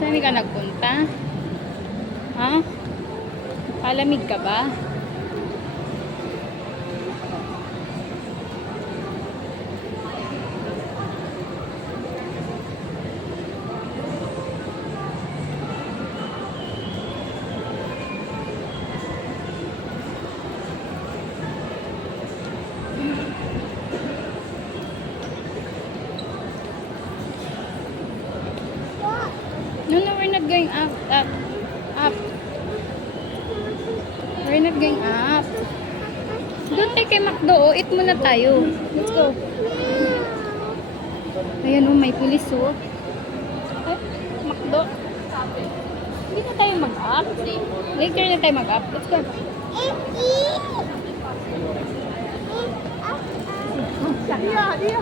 Saan ka nagpunta? Ha? Palamig ka ba? No, no, we're not going up, up, up. We're not going up. Doon tayo kay McDo, oh. Eat muna tayo. Let's go. Ayan, oh, may pulis, oh. Ay, McDo. Hindi na tayo mag-up. Later na tayo mag-up. Let's go. Iya, iya.